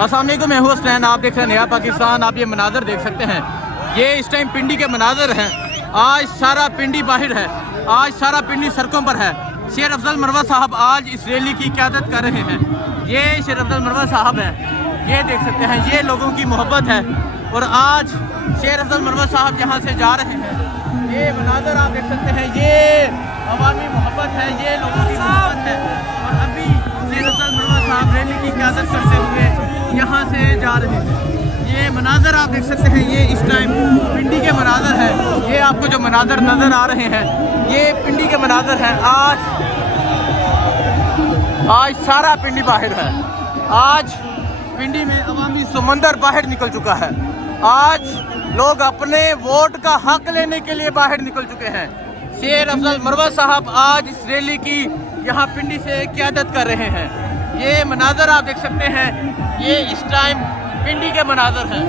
अस्सलाम वालेकुम, मैं हूँ स्टैन, आप देख रहे हैं नया पाकिस्तान। आप ये मनाजर देख सकते हैं, ये इस टाइम पिंडी के मनाजर हैं। आज सारा पिंडी बाहर है, आज सारा पिंडी सड़कों पर है। शेर अफजल मरवा साहब आज इस रैली की क़यादत कर रहे हैं। ये शेर अफजल मरवा साहब हैं, ये देख सकते हैं, ये लोगों की मोहब्बत है। और आज शेर अफजल मरवा साहब यहाँ से जा रहे हैं। ये मनाजर आप देख सकते हैं, ये अवामी मोहब्बत है, ये लोगों की मोहब्बत है। और अभी शेर अफजल मरवा साहब रैली की क़यादत करते हुए यहाँ से जा रहे हैं। ये मनाजर आप देख सकते हैं, ये इस टाइम पिंडी के मनाजर है। ये आपको जो मनाजर नज़र आ रहे हैं, ये पिंडी के मनाजर हैं। आज सारा पिंडी बाहर है। आज पिंडी में अवामी समंदर बाहर निकल चुका है। आज लोग अपने वोट का हक लेने के लिए बाहर निकल चुके हैं। शेर अफजल मरवा साहब आज इस रैली की यहाँ पिंडी से क़यादत कर रहे हैं। ये मनाजर आप देख सकते हैं, ये इस टाइम पिंडी के मनाजर हैं।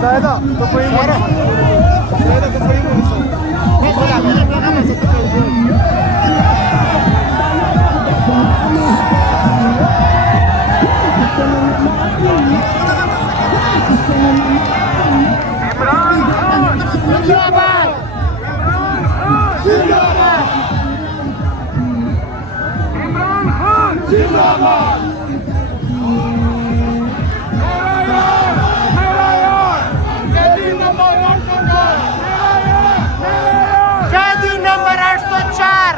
Saeda, to twoim Saeda, to twoim ulicą. कैदी नंबर 804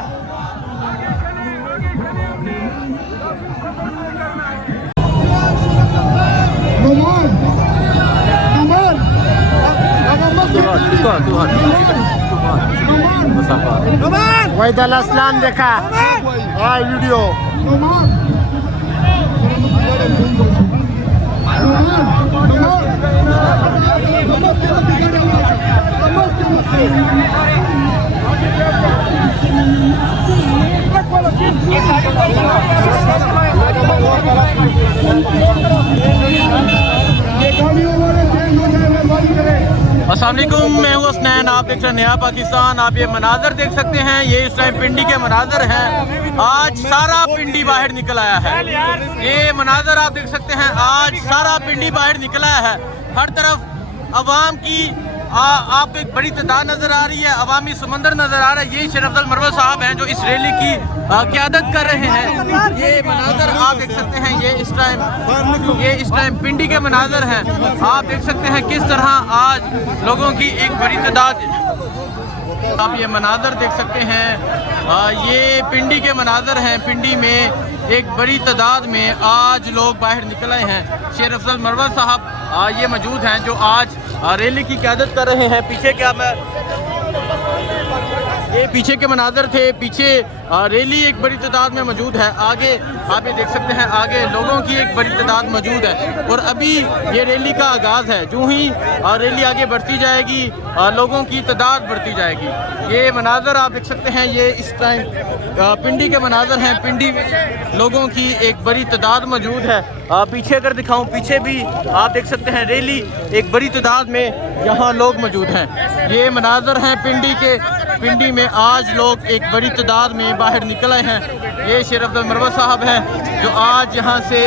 वैदल असलाम देखा वीडियो अस्सलाम वालेकुम, मैं हूँ हसनैन, आप देख रहे हैं नया पाकिस्तान। आप ये मनाजर देख सकते हैं, ये इस टाइम पिंडी के मनाजर हैं। आज सारा पिंडी बाहर निकल आया है। ये मनाजर आप देख सकते हैं, आज सारा पिंडी बाहर निकल आया है। हर तरफ अवाम की आपको एक बड़ी तादाद नजर आ रही है, अवामी समंदर नजर आ रहा है। यही शेर अफजल मरवत साहब हैं जो इस रैली की क़यादत कर रहे हैं। ये मनाजर आप देख सकते हैं, ये इस टाइम पिंडी के मनाजर हैं। आप देख सकते हैं किस तरह आज लोगों की एक बड़ी तादाद, आप ये मनाजर देख सकते हैं, ये पिंडी के मनाजर हैं। पिंडी में एक बड़ी तादाद में आज लोग बाहर निकल आए हैं। शेर अफजल मरवत साहब ये मौजूद हैं जो आज रैली की क़यादत कर रहे हैं। पीछे क्या ये पीछे के मनाजर थे, पीछे रैली एक बड़ी तादाद में मौजूद है। आगे आप ये देख सकते हैं, आगे लोगों की एक बड़ी तादाद मौजूद है और अभी ये रैली का आगाज़ है। जो ही रैली आगे बढ़ती जाएगी, लोगों की तादाद बढ़ती जाएगी। ये मनाजर आप देख सकते हैं, ये इस टाइम पिंडी के मनाजर हैं। पिंडी में लोगों की एक बड़ी तादाद मौजूद है। पीछे अगर दिखाऊं, पीछे भी आप देख सकते हैं रैली एक बड़ी तादाद में यहाँ लोग मौजूद हैं। ये मनाजर हैं पिंडी के। पिंडी में आज लोग एक बड़ी तादाद में बाहर निकल आए हैं। ये शेर अफजल मरवत साहब हैं जो आज यहाँ से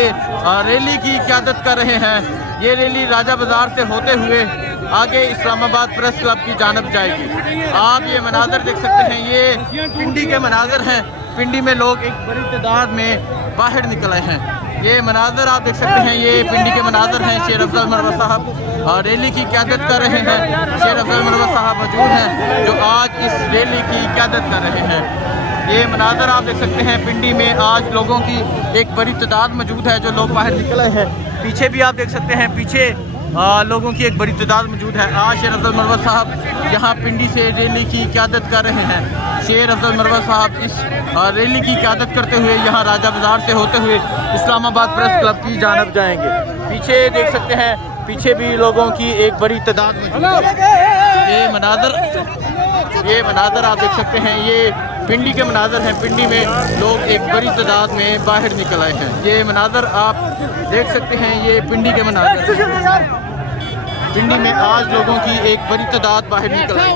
रैली की क़यादत कर रहे हैं। ये रैली राजा बाज़ार से होते हुए आगे इस्लामाबाद प्रेस क्लब की जानब जाएगी। आप ये मनाजर देख सकते हैं, ये पिंडी के मनाजर हैं। पिंडी में लोग एक बड़ी तादाद में बाहर निकल आए हैं। ये मनाजर आप देख सकते हैं, ये पिंडी के मनाजर हैं। शेर अफजल मरवत साहब रैली की क़यादत कर रहे हैं। शेर अफजल मरवत साहब मौजूद हैं जो आज इस रैली की क़यादत कर रहे हैं। ये मनाजर आप देख सकते हैं, पिंडी में आज लोगों की एक बड़ी तादाद मौजूद है जो लोग बाहर निकल आए हैं। पीछे भी आप देख सकते हैं, पीछे लोगों की एक बड़ी तादाद मौजूद है। आज शेर अफजल मरवत साहब यहाँ पिंडी से रैली की क़यादत कर रहे हैं। शेर अफजल मरवत साहब इस रैली की क़यादत करते हुए यहाँ राजा बाज़ार से होते हुए इस्लामाबाद प्रेस क्लब की जानब जाएंगे। पीछे देख सकते हैं, पीछे भी लोगों की एक बड़ी तादाद मौजूद है। ये मनाजर आप देख सकते हैं, ये पिंडी के मनाजर हैं। पिंडी में लोग एक बड़ी तादाद में बाहर निकल आए हैं। ये मनाजर आप देख सकते हैं, ये पिंडी के मनाजर। पिंडी में आज लोगों की एक बड़ी तादाद बाहर निकल आई है।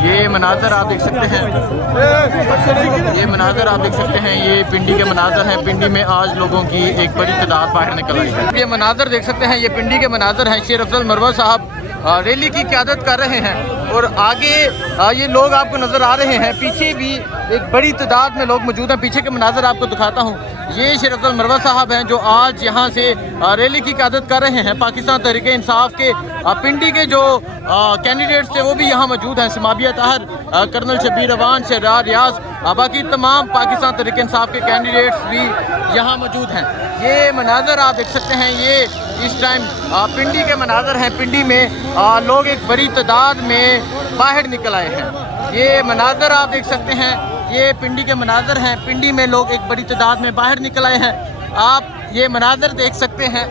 ये मनाजर आप देख सकते हैं, ये मनाजर आप देख सकते हैं, ये पिंडी के मनाजर हैं। पिंडी में आज लोगों की एक बड़ी तादाद बाहर निकल आई है। ये मनाजर देख सकते हैं, ये पिंडी के मनाजर हैं। शेर अफजल मरवत साहब रैली की क़यादत कर रहे हैं और आगे ये लोग आपको नज़र आ रहे हैं। पीछे भी एक बड़ी तादाद में लोग मौजूद हैं। पीछे के मनाजर आपको दिखाता हूँ, ये शेर अफजल मरवत साहब हैं जो आज यहाँ से रैली की क़यादत कर रहे हैं। पाकिस्तान तहरीक इंसाफ के पिंडी के जो कैंडिडेट्स थे वो भी यहाँ मौजूद हैं। समाबिया ताहर, कर्नल शबीर अवान, शहरार रियाज, बाकी तमाम पाकिस्तान तहरीक इंसाफ के कैंडिडेट्स भी यहाँ मौजूद हैं। ये मनाजर आप देख सकते हैं, ये इस टाइम पिंडी के मनाजर हैं। पिंडी में लोग एक बड़ी तादाद में बाहर निकल आए हैं। ये मनाजर आप देख सकते हैं, ये पिंडी के मनाजर हैं। पिंडी में लोग एक बड़ी तादाद में बाहर निकल आए हैं। आप ये मनाजर देख सकते हैं।